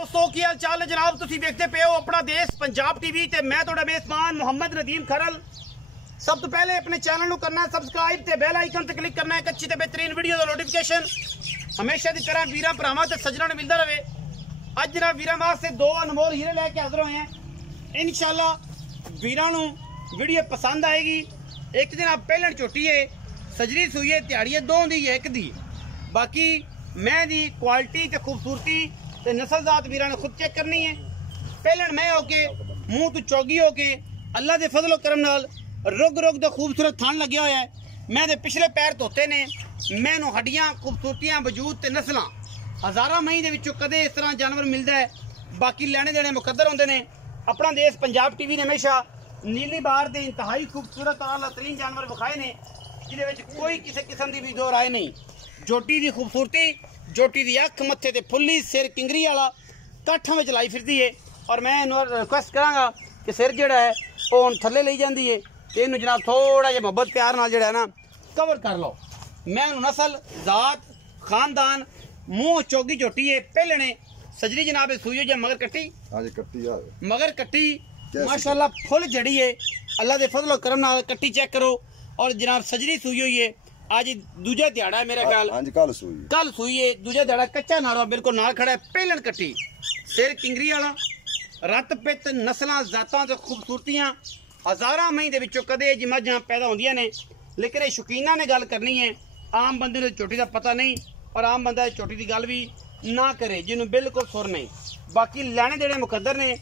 दोस्तों की हाल चाल है जनाब, तुसी देखते पे हो अपना देश पंजाब टीवी ते मैं तुहाडा मेजबान मोहम्मद नदीम खरल। सब तो पहले अपने चैनल को करना है सबसक्राइब ते बेल आइकन ते क्लिक करना है अच्छी ते बेहतरीन वीडियो का नोटिफिकेशन हमेशा की तरह वीरां भरावां ते सज्जनां नूं मिलदा रहे। अज जनाब वीरां वास्ते दो अनमोल हीरे लेके हाजिर हुए हैं। इंशाअल्लाह वीरां नूं वीडियो पसंद आएगी। एक जनाब पहलन झोटी है, सजरी सूई है, दिहाड़ी है, दो दी है एक दी। बाकी मैं दी क्वालिटी ते खूबसूरती ते नस्लजात वीरां ने खुद चेक करनी है। पहलन मैं होके मुंह तो चौगी होके अल्लाह के फजलो करम नाल रुग रुग दा खूबसूरत थान लग्या होया है। मैं दे पिछले पैर धोते ने, मैनू हड्डियां खूबसूरतियां वजूद ते नस्लां हज़ारां मई दे विचों कदे इस तरह जानवर मिलदा है। बाकी लैने देने मुकद्दर होंदे ने। अपना देश पंजाब टीवी ने हमेशा नीली बार दे इंतहाई खूबसूरत आला तरीन जानवर विखाए ने, जिहदे विच कोई किसी किस्म की भी दो राय नहीं। जोटी की खूबसूरती, जोटी की अख मत्थे ते फुल्ली, सिर किंगरी वाला काठा में लाई फिरती है। और मैं रिक्वेस्ट करांगा कि सिर जिहड़ा है वो हुण थल्ले लई जांदी है ते इहनूं जनाब थोड़ा जिहा मुहब्बत प्यार नाल जिहड़ा है ना कवर कर लो। मैं नस्ल जात खानदान मुंह चौगी झोटी है। पहले ने सजरी जनाब सूई जो मगर कट्टी, हां जी कट्टी है, मगर कट्टी माशाल्लाह फुल जड़ी है। अल्लाह दे फजलो करम नाल कट्टी चेक करो। और जनाब सजरी सूई हुई है, आज दूजा दिहाड़ा है मेरा ख्याल, हां जी कल सूई है, दूजा दिहाड़ा कच्चा नाड़ा बिल्कुल नाल खड़ा है। पहलन कट्टी, सिर किंगरी वाला, रत पित नस्लां जातां ते खूबसूरतियां हज़ारां मई दे विचों कदे जी मझां पैदा होंदियां ने। लेकिन ये शौकीनां ने गल करनी है, आम बंदे नूं झोटी दा पता नहीं और आम बंदा झोटी दी गल भी ना करे जिन्हों बिल्कुल सुर नहीं। बाकी लैने देने मुकद्दर ने।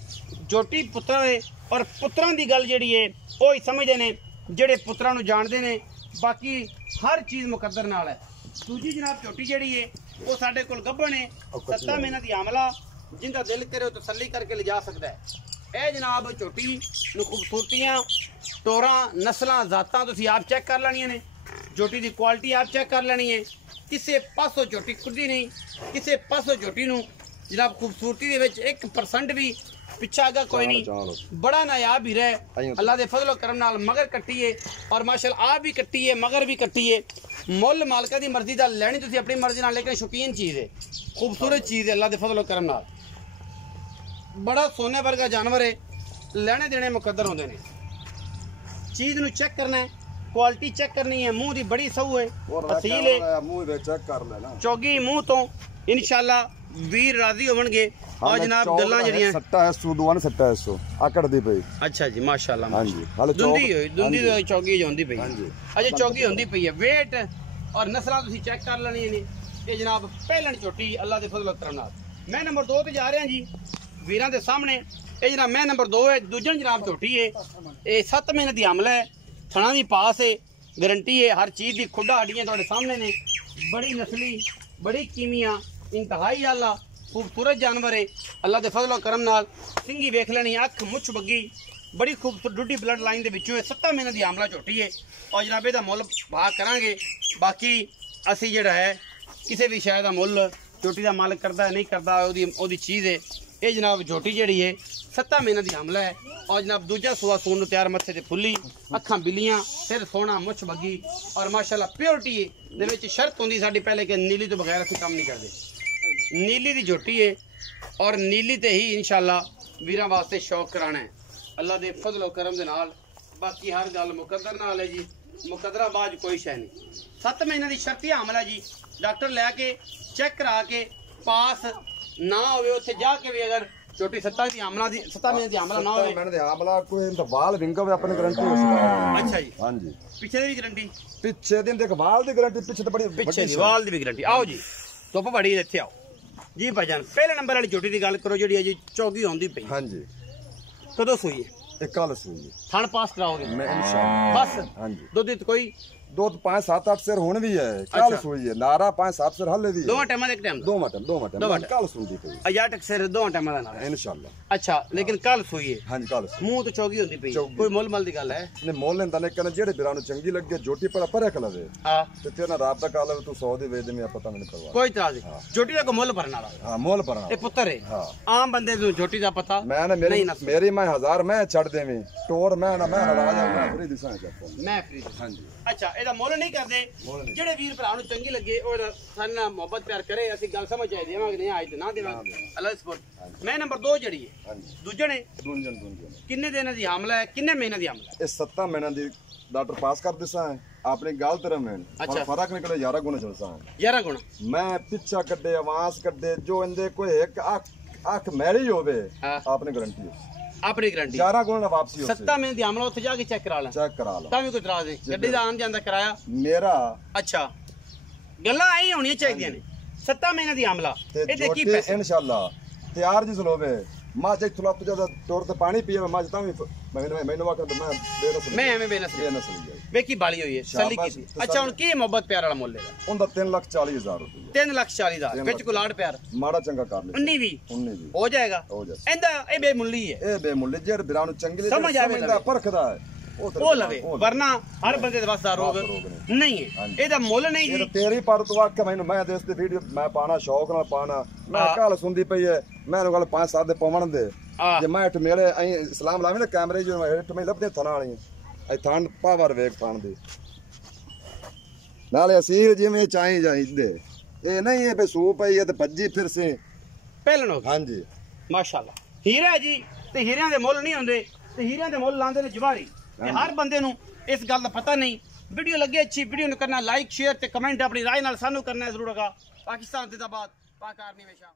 झोटी पुत्तर है और पुत्रां दी गल जिहड़ी है वो ही समझदे ने जिहड़े पुत्रां नूं जाणदे ने। बाकी हर चीज़ मुकद्दर नाल है। दूजी जनाब झोटी जिहड़ी है वो साडे कोल गब्बण है, 7 महीने दी आमला, जिंदा दिल करे तो तसल्ली करके ले जा सकता है। ए जनाब झोटी नूं खूबसूरतियां टोरां नस्लां जातां तुसीं आप चेक कर लैणियां ने। झोटी की क्वालिटी आप चेक कर लेनी है। किसी पासों झोटी खुदी नहीं, किसी पासों झोटी नूं जनाब खूबसूरती दे विच 1% भी पिछा आगा कोई नहीं। बड़ा नायाब हीरा है अल्लाह दे फजलो करम नाल। मगर कट्टी है और माशाअल्लाह आप भी कट्टी है, मगर भी कट्टी है। मुल मालका दी मर्जी दा लैनी तुसीं अपनी मर्जी नाल, लेकिन शौकीन चीज़ है, खूबसूरत चीज़ है अल्लाह दे फजलो करम नाल। बड़ा सोने वर्गा जानवर है, लैने देने मुकद्दर होंदे ने। चीज़ नूं चेक करना है, क्वालिटी चेक करनी है। मुंह दी बड़ी सहू है, असील है, मुंह दे चेक कर लेना चौगी मुंह तो इंशाअल्लाह वीर राजी होवणगे। और जनाब गल्लां जड़ियां सट्टा है सुदवान सट्टा है सो आकड़ दी पई। अच्छा जी माशाअल्लाह, हां जी हाले दुंदी तो चौगी होंदी पई। हां जी अजे चौगी होंदी पई है। वेट और नस्लां तुसीं चेक कर लेनी ने। ये जनाब पहलन झोटी अल्लाह दे फजल करम नाल। मैं नंबर 2 ते जा रहा जी वीरां दे सामने। ये जनाब मैं नंबर 2 है। दूजन जनाब झोटी है, ये 7 महीने दी आमला है, थणा दी पास है, गारंटी है हर चीज़ की। खुडा हड्डियां तुहाडे सामने ने, बड़ी नस्ली, बड़ी कीमिया, इंतहाई आला खूबसूरत जानवर है अल्लाह के फजलो करम नाल। सिंगी वेख लेनी, अख मुछ बग्गी, बड़ी खूबसूरत डुडी ब्लड लाइन के विचों 7 महीने की आमला झोटी है। और जनाब इहदा मुल भाग करांगे। बाकी असी जिहड़ा है किसी भी शय दा मुल झोटी का मालिक करता है नहीं करता, ओदी चीज़ है। ये जनाब झोटी जिहड़ी है 7 महीने की आमला है। और जनाब दूजा सुआ सून तैयार, मत्थे ते फुल्ली, अखां बिल्लियां, सिर सोना, मुछ बग्गी और माशाअल्लाह प्योरिटी दे विच शर्त होंदी साडी पहले कि नीली तो बगैर असीं काम नहीं करते। नीली दी झोटी है और नीली ते ही इंशाअल्लाह वीरां वास्ते शौक कराना है अल्लाह दे फजलो करम दे नाल। बाकी हर गल मुकद्दर नाल है जी, मुकद्दराबाज कोई शै नहीं। 7 महीने की शर्ती आमला जी, डॉक्टर लैके चेक करा के पास ना होवे उत्थे जाके भी अगर छोटी 7 महीने दी आमला ना होवे, मैंने दे आमला कोई तो बाल विंगा वे अपनी गारंटी हो सकता। अच्छा जी हां जी पीछे दी भी गारंटी, पीछे दिन देख बाल दी गारंटी, पीछे तो बड़ी पीछे दी बाल दी भी गारंटी। आओ जी धुप बड़ी इत्थे आओ जी भाईजान। पहले नंबर वाली झोटी की गल करो जिहड़ी जी चौगी होंदी पई। हां जी कदों सूई है? एक कल सूई है। थान पास कराओगे? मैं इंशाअल्लाह बस। हां जी दुध कोई 2 5 7 8 सिर होने भी है। कल सूई है नारा 5 7 सिर हल्ले दी। 2 टाइम एक टाइम 2 टाइम कल सूई पई। अजाटक सिर 2 टाइम दा ना इंशाअल्लाह। अच्छा लेकिन कल सूई है? हां जी कल मुंह तो चौगी होंदी पई, कोई मोल मल दी गल है ने मोल लेंदा ने कने जेड़े बिरां नु चंगी लगे झोटी पर परे कल दे। हां ते तेरा रात तक आले तू 100 दी वेद में पता नहीं करवा कोई इतराज नहीं। झोटी का मोल भरना वाला। हां मोल भरना। ए पुत्र है। हां आम बंदे नु झोटी दा पता मैं मेरी मैं 1000 मैं छड़ देवी टोर मैं ना मैं राजा मैं फ्री दिसा करता मैं फ्री। हां जी अच्छा ਇਹਦਾ ਮੁੱਲ ਨਹੀਂ ਕਰਦੇ ਜਿਹੜੇ ਵੀਰ ਭਰਾ ਨੂੰ ਚੰਗੀ ਲੱਗੇ ਉਹ ਸਾਡੇ ਨਾਲ ਮੁਹੱਬਤ ਪਿਆਰ ਕਰੇ ਅਸੀਂ ਗੱਲ ਸਮਝ ਆਈ ਦੇਵਾਂਗੇ ਨਹੀਂ ਆਈ ਤੇ ਨਾ ਦੇਵਾਂਗੇ ਅੱਲਾਹ ਸਪੋਰਟ ਮੈਂ ਨੰਬਰ 2 ਜਿਹੜੀ ਹੈ ਦੂਜੇ ਨੇ ਕਿੰਨੇ ਦਿਨਾਂ ਦੀ ਹਮਲਾ ਹੈ ਕਿੰਨੇ ਮਹੀਨੇ ਦੀ ਹਮਲਾ ਇਹ 7 ਮਹੀਨਿਆਂ ਦੀ ਡਾਕਟਰ ਪਾਸ ਕਰ ਦਿਸਾ ਹੈ ਆਪਣੀ ਗੱਲ ਤਰ੍ਹਾਂ ਮੈਂ ਫਰਕ ਨਿਕਲੇ 11 ਗੁਣਾ ਚਲਸਾ ਹੈ 11 ਗੁਣਾ ਮੈਂ ਪਿੱਛਾ ਕੱਢੇ ਆਵਾਜ਼ ਕੱਢੇ ਜੋ ਇਹਦੇ ਕੋਈ ਇੱਕ ਅੱਖ ਮੈਲੀ ਹੋਵੇ ਆਪਣੀ ਗਾਰੰਟੀ ਹੈ ਆਪਣੀ ਗਾਰੰਟੀ 11 ਗੁਣਾ ਵਾਪਸੀ 7 ਮਹੀਨੇ ਦੀ ਹਮਲਾ ਉੱਥੇ ਜਾ ਕੇ ਚੈੱਕ ਕਰਾ ਲੈ ਤਾਂ ਵੀ ਕੋਈ ਇਤਰਾਜ਼ ਨਹੀਂ ਗੱਡੀ ਦਾ ਆਉਣ ਜਾਂਦਾ ਕਿਰਾਇਆ ਮੇਰਾ ਅੱਛਾ ਗੱਲਾਂ ਆਈ ਹੋਣੀਆਂ ਚਾਹੀਦੀਆਂ ਨੇ 7 ਮਹੀਨੇ ਦੀ ਹਮਲਾ ਇਹਦੇ ਕੀ ਪੈਸੇ ਇਨਸ਼ਾਅੱਲਾ ਤਿਆਰ ਜਿਸ ਲੋਵੇ ਮਾਂ ਜੇ ਥੋੜਾ ਜਿਆਦਾ ਟੋਰ ਤੇ ਪਾਣੀ ਪੀਏ ਮੈਂ ਤਾਂ ਵੀ ਮੈਨੂੰ ਵਾਕਰ ਮੈਂ ਐਵੇਂ ਬੇਨਸਲ ਵੇਖੀ ਬਾਲੀ ਹੋਈ ਹੈ ਸੱਲੀ ਕੀਤੀ ਅੱਛਾ ਹੁਣ ਕੀ ਮੁਹੱਬਤ ਪਿਆਰ ਵਾਲਾ ਮੁੱਲ ਹੈਗਾ ਉਹਦਾ 3,40,000 ਰੁਪਏ 3,40,000 ਵਿੱਚ ਕੋ ਲਾੜ ਪਿਆਰ ਮਾੜਾ ਚੰਗਾ ਕਰ ਲੈ 19 ਵੀ ਹੋ ਜਾਏਗਾ ਇਹਦਾ ਇਹ ਬੇਮੁੱਲੀ ਹੈ ਇਹ ਬੇਮੁੱਲੀ ਜੇ ਬਿਰਾਂ ਨੂੰ ਚੰਗੀ ਸਮਝ ਆਵੇ ਪਰਖਦਾ ਹੈ ਉਹ ਲਵੇ ਵਰਨਾ ਹਰ ਬੰਦੇ ਦੇ ਵਾਸਤੇ ਦਾ ਰੋਗ ਨਹੀਂ ਹੈ ਇਹਦਾ ਮੁੱਲ ਨਹੀਂ ਜੀ ਤੇਰੀ ਪਰ ਤੂੰ ਆਖ ਮੈਨੂੰ ਮੈਂ ਦੇਸ ਦੀ ਵੀਡੀਓ ਮੈਂ ਪਾਣਾ ਸ਼ੌਕ ਨਾਲ ਪਾਣਾ ਮੈਂ ਕੱਲ ਸੁਣਦੀ ਪਈ ਹੈ ਮੈਨੂੰ ਗੱਲ 5-7 ਦੇ ਪਵਣ ਦੇ ਜੇ ਮੈਂ ਇੱਥੇ ਮੇਰੇ ਐ ਇਸਲਾਮ ਲਾਵੇਂ ਨਾ ਕੈਮਰੇ ਜੋ ਇੱਥੇ ਮੈਂ ਲੱਭਦੇ ਥਣਾ ਵਾਲੀ ਐ ਥਾਂ ਪਾਵਰ ਵੇਖ ਥਾਂ ਦੇ ਨਾਲੇ ਅਸੀਂ ਜਿਵੇਂ ਚਾਹੀ ਜਾਂਦੇ ਇਹ ਨਹੀਂ ਹੈ ਬੇ ਸੂਪ ਪਈ ਹੈ ਤੇ ਭੱਜੀ ਫਿਰ ਸੇ ਪਹਿਲਣ ਹੋ ਹਾਂਜੀ ਮਾਸ਼ਾਅੱਲਾ ਹੀਰਾ ਜੀ ਤੇ ਹੀਰਿਆਂ ਦੇ ਮੁੱਲ ਨਹੀਂ ਹੁੰਦੇ ਤੇ ਹੀਰਿਆਂ ਦੇ ਮੁੱਲ ਲਾਉਂਦੇ ਨੇ ਜਵਾਰੀ ਤੇ ਹਰ ਬੰਦੇ ਨੂੰ ਇਸ ਗੱਲ ਦਾ ਪਤਾ ਨਹੀਂ ਵੀਡੀਓ ਲੱਗੇ ਅੱਛੀ ਵੀਡੀਓ ਨੂੰ ਕਰਨਾ ਲਾਈਕ ਸ਼ੇਅਰ ਤੇ ਕਮੈਂਟ ਆਪਣੀ ਰਾਏ ਨਾਲ ਸਾਨੂੰ ਕਰਨਾ ਜ਼ਰੂਰ ਹੋਗਾ ਪਾਕਿਸਤਾਨ ਜ਼ਿੰਦਾਬਾਦ ਪਾਕ ਆਰਮੀ ਹਮੇਸ਼ਾ